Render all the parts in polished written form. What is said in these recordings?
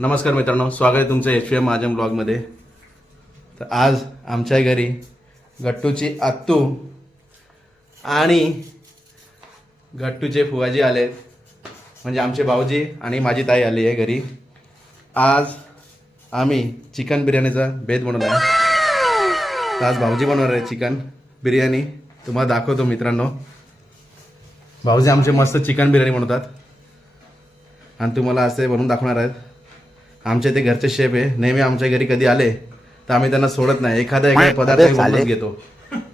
नमस्कार मित्रांनो, स्वागत आहे तुमचं HVM आजम ब्लॉगमध्ये. तर आज आमच्या घरी गट्टूची आत्तू आणि गट्टूचे फुवाजी आलेत, म्हणजे आमचे भाऊजी आणि माझी ताई आली आहे घरी. आज आम्ही चिकन बिर्याणीचा बेत बनवला आहे. तर आज भाऊजी बनवणार आहे चिकन बिर्याणी. तुम्हाला दाखवतो मित्रांनो. भाऊजी आमचे मस्त चिकन बिर्याणी बनवतात आणि तुम्हाला असे बनवून दाखवणार आहेत. आमचे ते घरचे शेफ आहे, नेहमी आमच्या घरी कधी आले तर आम्ही त्यांना सोडत नाही, एखादा पदार्थ बनवून घेतो.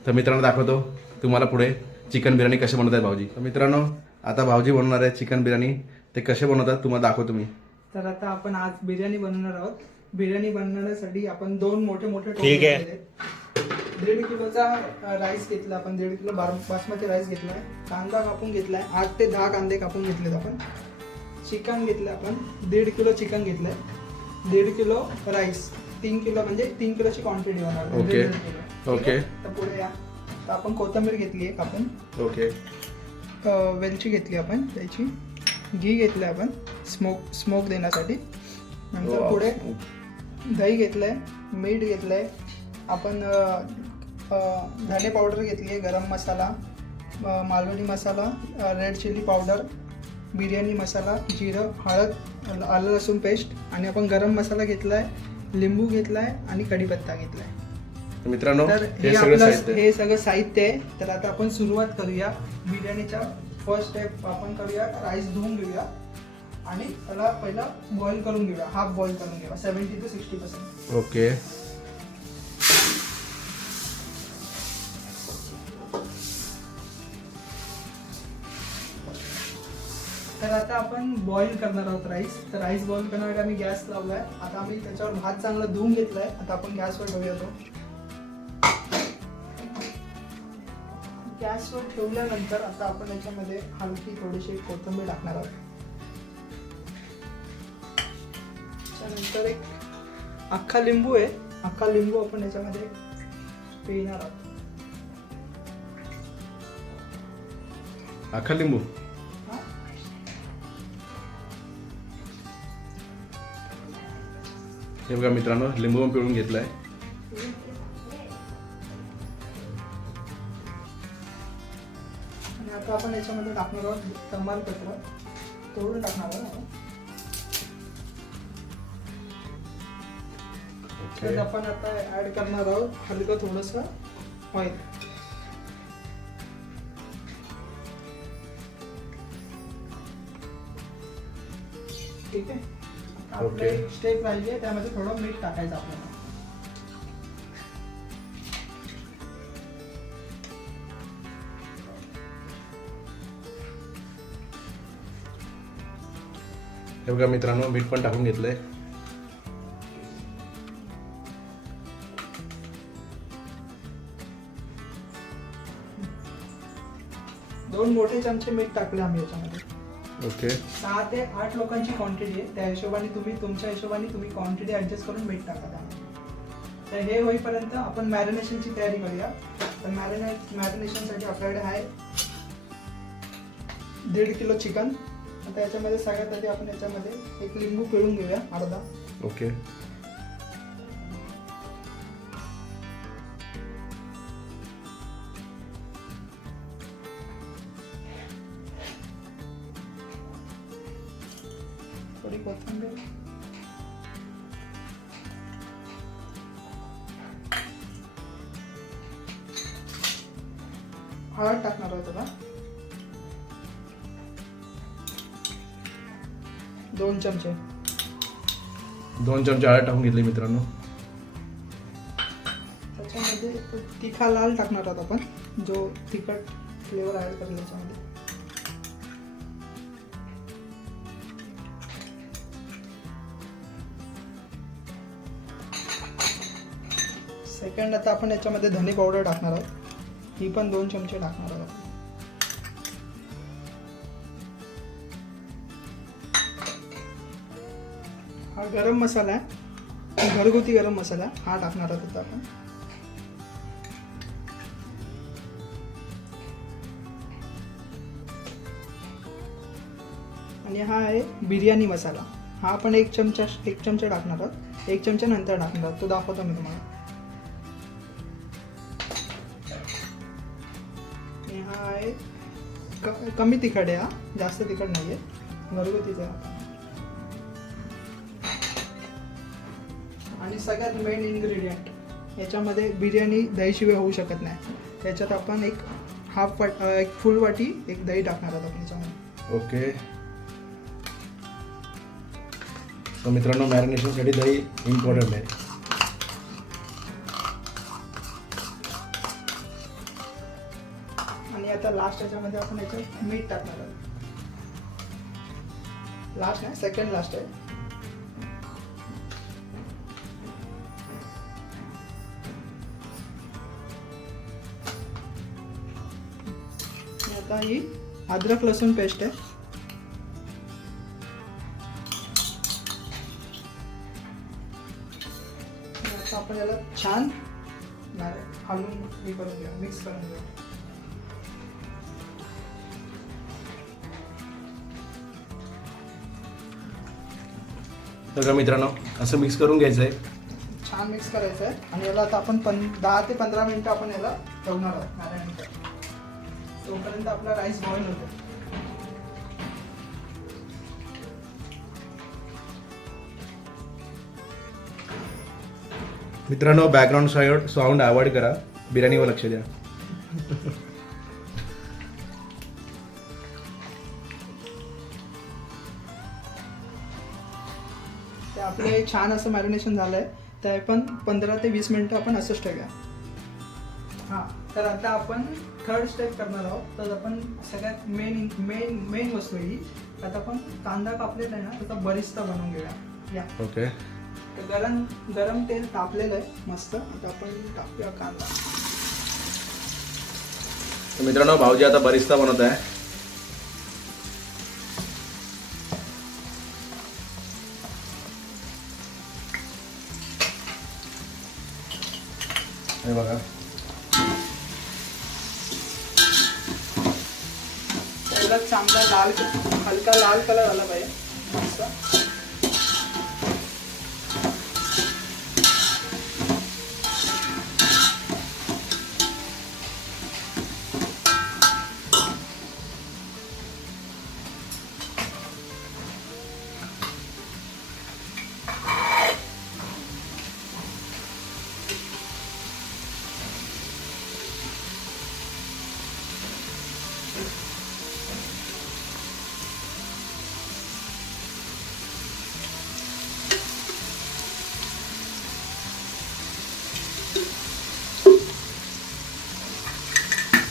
तर मित्रांनो दाखवतो तुम्हाला पुढे चिकन बिर्याणी कशी बनवतात भाऊजी. तर मित्रांनो आता भाऊजी बनवणार आहे चिकन बिर्याणी. ते कसे बनवतात तुम्हाला दाखवतो मी. तर आता आपण आज बिर्याणी बनवणार आहोत. बिर्याणी बनवण्यासाठी आपण दोन मोठे मोठे ठीक आहे. 1.5 किलोचा राईस घेतला आपण. 1.5 किलो बासमती राईस घेतलाय. कांदा कापून घेतलाय. 8 ते 10 कांदे कापून घेतलेत आपण. चिकन घेतलं आपण. 1.5 किलो चिकन घेतलंय. 1.5 किलो राईस. 3 किलो म्हणजे 3 किलोची क्वांटिटी होणार. ओके. ओके. तर पुढे या. तर आपण कोथिंबीर घेतली आहे कापून. ओके. वेलची घेतली आपण त्याची. घी घेतलं आपण स्मोक देण्यासाठी. नंतर पुढे दही घेतलंय. मीठ घेतलंय आपण. धने पावडर घेतली आहे. गरम मसाला, मालवणी मसाला, रेड चिली पावडर, बिर्याणी मसाला, जिरं, हळद, आलं लसूण पेस्ट आणि आपण गरम मसाला घेतलाय, लिंबू घेतलाय आणि कढीपत्ता घेतलाय. तर मित्रांनो तर हे सगळं साहित्य. हे सगळं साहित्य आहे. तर आता आपण सुरुवात करूया बिर्याणीच्या. फर्स्ट स्टेप आपण करूया, राईस धुवून घेऊया आणि त्याला पहिला बॉईल करून घेऊया. हाफ बॉईल करून घेऊया 70 ते 60%. ओके. तर आता आपण बॉईल करणार आहोत राईस. तर राईस बॉईल करण्यासाठी आम्ही गॅस लावलाय. आता आम्ही त्याच्यावर भात चांगला धुवून घेतलाय. आता आपण गॅसवर ठेवूया तो. गॅसवर ठेवल्यानंतर आता आपण याच्यामध्ये हलकी थोडीशी कोथिंबीर टाकणार आहोत. त्यानंतर एक अख्खा लिंबू आहे. अख्खा लिंबू आपण याच्यामध्ये पिळणार आहोत. अख्खा लिंबू. हे बघा मित्रांनो, लिंबू पण पिळून घेतलाय. आणि आता आपण याच्यामध्ये टाकणार आहोत तमालपत्र तोडून टाकणार आहोत. तर आपण आता ऍड करणार आहोत हलकं थोडंसं ऑइल. ठीक आहे. आपले स्टेप राहिली आहे, त्यामध्ये थोडं मीठ टाकायचं आपल्याला. हे बघा मित्रांनो, मीठ पण टाकून घेतलंय. दोन मोठे चमचे मीठ टाकले आम्ही याच्यामध्ये. ओके. 6 ते 8 लोकांची क्वांटिटी आहे. त्या हिशोबाने तुमच्या हिशोबाने क्वांटिटी ऍडजस्ट करून मीठ टाका त्यामध्ये. तर हे होईपर्यंत आपण मॅरिनेशनची तयारी करूया. तर मॅरिनेशनसाठी आपल्याकडे आहे 1.5 किलो चिकन. आता याच्यामध्ये सगळ्यात आधी आपण याच्यामध्ये एक लिंबू पिळून घेऊया अर्धा. ओके. थोडी कोथिंबीर. हळद टाकणार आहोत आता 2 चमचे. 2 चमचे हळद टाकून घेतली मित्रांनो. त्याच्यामध्ये तिखा लाल टाकणार आहोत आपण, जो तिखट फ्लेवर ऍड करेल त्याच्यामध्ये. सेकंड आता आपण याच्यामध्ये धने पावडर टाकणार आहोत. ही पण 2 चमचे टाकणार आहोत. हा गरम मसाला आहे, घरगुती गरम मसाला हा टाकणार आहोत आता आपण. आणि हा आहे बिर्याणी मसाला, हा आपण एक चमचा टाकणार आहोत. 1 चमचा नंतर टाकणार आहोत, तो दाखवतो मी तुम्हाला. आणि हा आहे कमी तिखट आहे, हा जास्त तिखट नाही आहे, घरगुतीचा आहे. आणि सगळ्यात मेन इन्ग्रेडियंट याच्यामध्ये बिर्याणी दहीशिवाय होऊ शकत नाही. त्याच्यात आपण एक फुल वाटी एक दही टाकणार आहोत आपण याच्यामध्ये. ओके. तर मित्रांनो, मॅरिनेशनसाठी दही इम्पॉर्टंट आहे. आणि आता लास्ट याच्यामध्ये आपण याच्यात मीठ टाकणार आहोत. लास्ट नाही, सेकंड लास्ट आहे. आणि आता ही अद्रक लसूण पेस्ट आहे. आणि आता आपण याला छान हलवून हे करून घेऊ, मिक्स करून घेऊ. तर मित्रांनो, असं मिक्स करून घ्यायचं आहे. छान मिक्स करायचं आहे. आणि याला आता आपण 10 ते 15 मिनिटं आपण याला ठेवणार आहोत मॅरिनेट. तोपर्यंत आपला राईस बॉईल होतो. मित्रांनो, बॅकग्राऊंड साऊंड अवॉइड करा, बिर्याणीवर लक्ष द्या. ते आपले छान असं मॅरिनेशन झालं आहे. ते पण 15 ते 20 मिनिटं आपण असंच ठेवूया. हां, तर आता आपण थर्ड स्टेप करणार आहोत. तर आपण सगळ्यात मेन वस्तू ही, आता आपण कांदा कापलेला आहे ना, त्याचा बरिस्ता बनवून घेऊया. या ओके. तर गरम तेल तापलेलं आहे मस्त. आता आपण टाकूया कांदा. तर मित्रांनो, भाऊजी आता बरिस्ता बनवत आहे. हे बघा, त्याला चांगला हलका लाल कलर आला पाहिजे मस्त.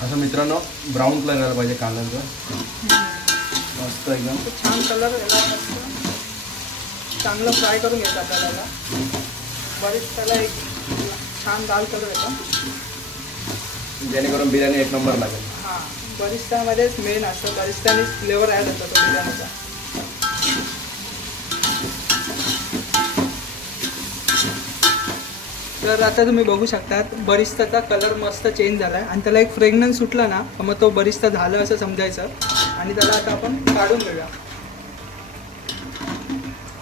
असं मित्रांनो ब्राऊन कलर यायला पाहिजे कांद्याचा, मस्त एकदम छान कलर याला मस्त चांगलं फ्राय करून घ्यायचं आपल्याला. बरेच त्याला एक छान लाल कलर येतो, जेणेकरून बिर्याणी एक नंबर लागेल. हां, बरिस्तामध्येच मेन असतं, बरिस्तानेच फ्लेवर ॲड होतो तो बिर्याणीचा. तर आता तुम्ही बघू शकतात बरिस्ताचा कलर मस्त चेंज झाला आहे. आणि त्याला एक फ्रेग्रन्स सुटला ना, मग तो बरिस्ता झालं असं समजायचं. आणि त्याला आता आपण काढून घेऊया.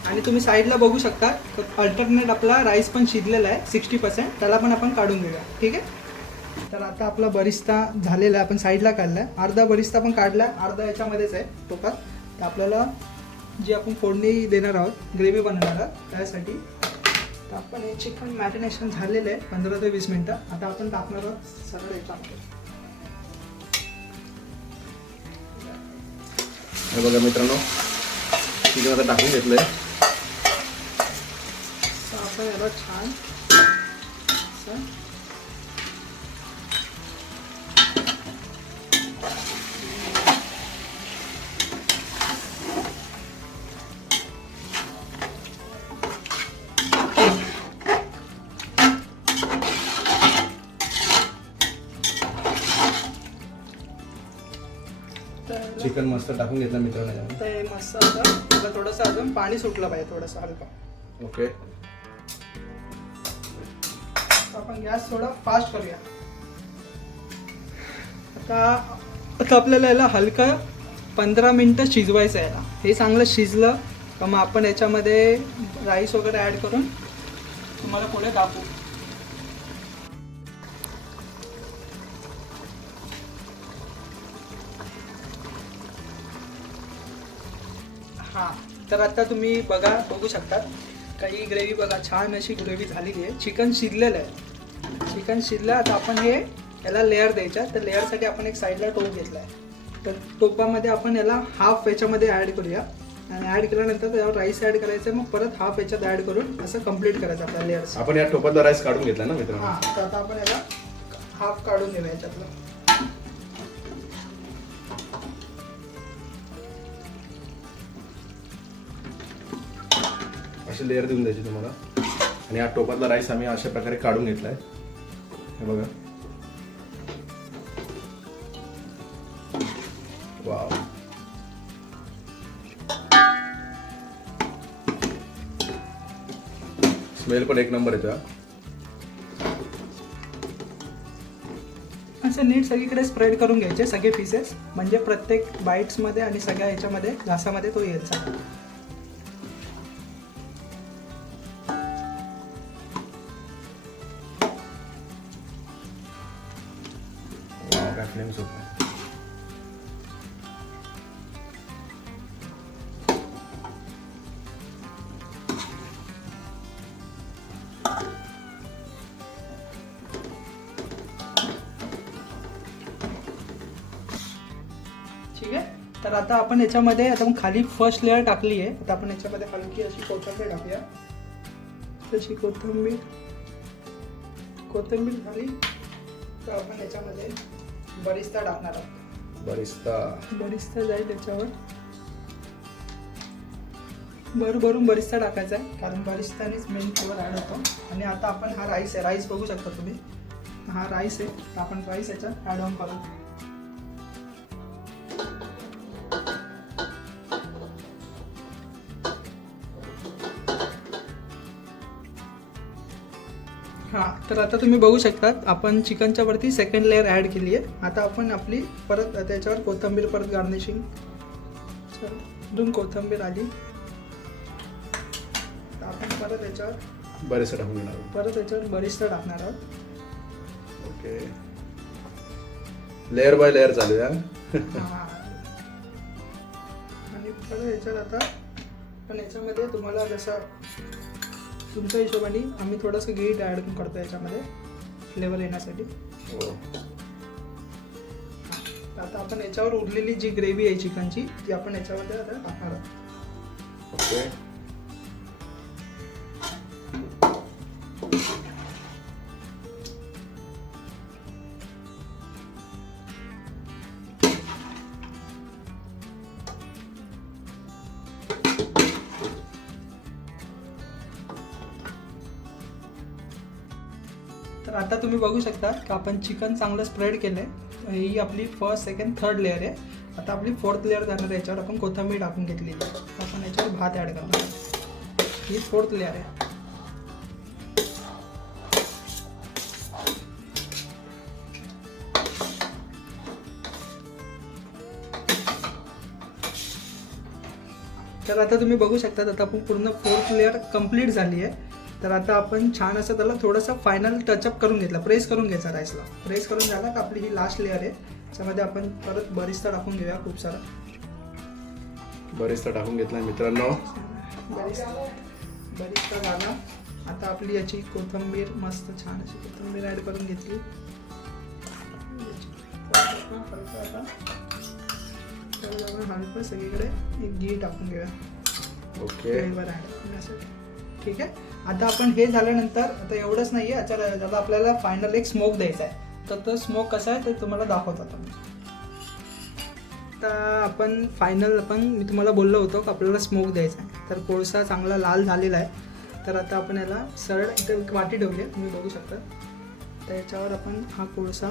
आणि तुम्ही साईडला बघू शकता अल्टरनेट आपला राईस पण शिजलेला आहे 60%, त्याला पण आपण काढून घेऊया. ठीक आहे. तर आता आपला बरिस्ता झालेला आहे, आपण साईडला काढला आहे. अर्धा बरिस्ता पण काढला आहे, अर्धा याच्यामध्येच आहे टोपात. तर आपल्याला जी आपण फोडणी देणार आहोत, ग्रेव्ही बनवणार आहोत त्यासाठी, तर आपण हे चिकन मॅरिनेशन झालेलं आहे 15 ते 20 मिनटं. आता आपण टाकणार आहोत सगळं याच्यामध्ये. हे बघा मित्रांनो, चिकन आता टाकून घेतलंय. तर आपण याला छान असं चिकन मस्त टाकून घेतलं मित्रांनो. ते मस्त असं त्याला थोडंसं अजून पाणी सुटलं पाहिजे, थोडंसं हलका. ओके. आपण गॅस थोडा फास्ट करूया. आता आपल्याला याला हलका 15 मिनटं शिजवायचं आहे. याला हे चांगलं शिजलं तर मग आपण याच्यामध्ये राईस वगैरे ॲड करून तुम्हाला पुढे दाखवू. हां, तर आता तुम्ही बघू शकतात काही ग्रेव्ही बघा, छान अशी ग्रेव्ही झालेली आहे. चिकन शिजलेलं आहे. चिकन शिजलं. आता आपण याला लेअर द्यायच्या. तर लेअरसाठी आपण एक साईडला टोप घेतला आहे. तर टोपामध्ये आपण याला हाफ याच्यामध्ये ॲड करूया आणि ॲड केल्यानंतर त्यावर राईस ॲड करायचं. मग परत हाफ याच्यात ॲड करून असं कम्प्लीट करायचं आपल्या लेअर्स. आपण या टोपातला राईस काढून घेतला ना मित्रांनो. हां, तर आता आपण याला हाफ काढून घेऊया याच्यातलं. अशी लेअर देऊन द्यायची तुम्हाला. आणि हा टोपातला राईस आम्ही अशा प्रकारे काढून घेतलाय. हे बघा. वाव. स्मेल पण एक नंबर येतो. असं नीट सगळीकडे स्प्रेड करून घ्यायचे सगळे पीसेस, म्हणजे प्रत्येक बाईट्समध्ये आणि सगळ्या ह्याच्यामध्ये घासामध्ये तो यायचा. काय फ्लेम्स होते. ठीक आहे. तर आता आपण याच्यामध्ये आता खाली फर्स्ट लेअर टाकली आहे. आता आपण याच्यामध्ये हलकी अशी कोथिंबीर टाकूया. तशी कोथिंबीर झाली तर आपण याच्यामध्ये बरिस्ता टाकणार आहोत. बरिस्ता जाईल त्याच्यावर. भरून बरिस्ता टाकायचा आहे, कारण बरिस्तानेच मेन फ्लेवर ॲड होतो. आणि आता आपण हा राईस आहे, राईस बघू शकता तुम्ही. हा राईस आहे, तर आपण राईस याच्यात ॲड ऑन करू. हां, तर आता तुम्ही बघू शकतात आपण चिकनच्या वरती सेकंड लेअर ॲड केली आहे. आता आपण आपली परत त्याच्यावर कोथिंबीर परत गार्निशिंग. अजून कोथिंबीर आली तर आपण परत याच्यावर बरिस्ता टाकून घेणार. परत याच्यावर बरिस्ता टाकणार आहोत. ओके. लेअर बाय लेअर चालू आहे. हां, आणि परत याच्यावर आता पण याच्यामध्ये तुम्हाला जसं तुमच्या हिशोबाने आम्ही थोडंसं घी ॲड करतो याच्यामध्ये फ्लेवर येण्यासाठी. आता आपण याच्यावर उरलेली जी ग्रेव्ही आहे चिकनची ती आपण याच्यामध्ये आता टाकणार आहोत. ओके. तर आता तुम्ही बघू शकता की आपण चिकन चांगलं स्प्रेड केलं आहे. ही आपली फर्स्ट सेकंड थर्ड लेअर आहे. आता आपली फोर्थ लेअर जाणार आहे. याच्यावर आपण कोथिंबीर टाकून घेतलेली आहे. तर आपण याच्यावर भात ॲड करणार. ही फोर्थ लेअर आहे. तर आता तुम्ही बघू शकता आता आपण पूर्ण फोर्थ लेअर कंप्लीट झाली आहे. तर आता आपण छान असं त्याला थोडंसं फायनल टचअप करून घेतला, प्रेस करून घ्यायचा राईसला. प्रेस करून झाला का आपली ही लास्ट लेअर आहे. त्याच्यामध्ये आपण परत बरिस्ता टाकून घेऊया खूप सारा. बरिस्ता टाकून घेतला मित्रांनो. बरिस्ता झाला. आता आपली याची कोथिंबीर मस्त छान अशी कोथिंबीर ॲड करून घेतली. हलकं सगळीकडे एक घी टाकून घेऊया. ओके. फ्लेवर ॲड करण्यासाठी. ठीक आहे. आता आपण हे झाल्यानंतर आता एवढंच नाही आहे, आता आपल्याला फायनल एक स्मोक द्यायचा आहे. तर तो स्मोक कसा आहे ते तुम्हाला दाखवतो आता. आता आपण फायनल मी तुम्हाला बोललो होतो की आपल्याला स्मोक द्यायचा आहे. तर कोळसा चांगला लाल झालेला आहे. तर आता आपण याला सरळ इथे एक वाटी ठेवली आहे, तुम्ही बघू शकता. तर याच्यावर आपण हा कोळसा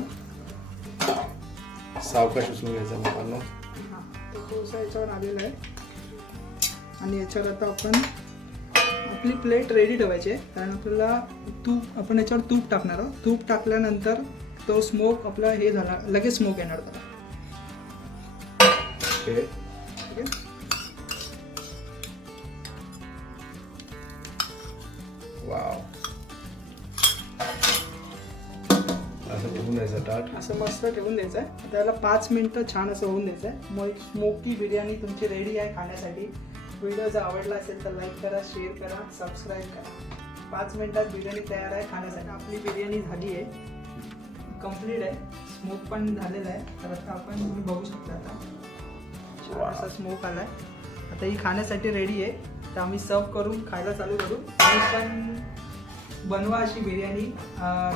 सावकाश उचलून घ्यायचा मित्रांनो. हां, तो कोळसा याच्यावर आलेला आहे. आणि याच्यावर आता आपण आपली प्लेट रेडी ठेवायची आहे, कारण आपल्याला आपण याच्यावर तूप टाकणार आहोत. तूप टाकल्यानंतर तो स्मोक आपला हे झाला लगेच स्मोक येणार त्याला. ओके. ठीक आहे. वाव. असं ठेवून द्यायचं ताट. असं मस्त ठेवून द्यायचं आहे. त्याला 5 मिनिटं छान असं होऊन द्यायचं आहे. मग स्मोकी बिर्याणी तुमची रेडी आहे खाण्यासाठी. व्हिडिओ जर आवडला असेल तर लाईक करा, शेअर करा, सबस्क्राईब करा. 5 मिनिटात बिर्याणी तयार आहे खाण्यासाठी. आपली बिर्याणी झाली आहे, कम्प्लीट आहे. स्मोक पण झालेला आहे. तर आता आपण तुम्ही बघू शकता आता छान असा स्मोक आला आहे. आता ही खाण्यासाठी रेडी आहे. तर आम्ही सर्व करून खायला चालू करू. आणि पण बनवा अशी बिर्याणी.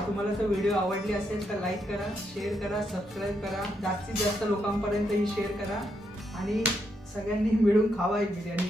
तुम्हाला जर व्हिडिओ आवडली असेल तर लाईक करा, शेअर करा, सबस्क्राईब करा. जास्तीत जास्त लोकांपर्यंत ही शेअर करा आणि सगळ्यांनी मिळून खावा ही बिर्याणी.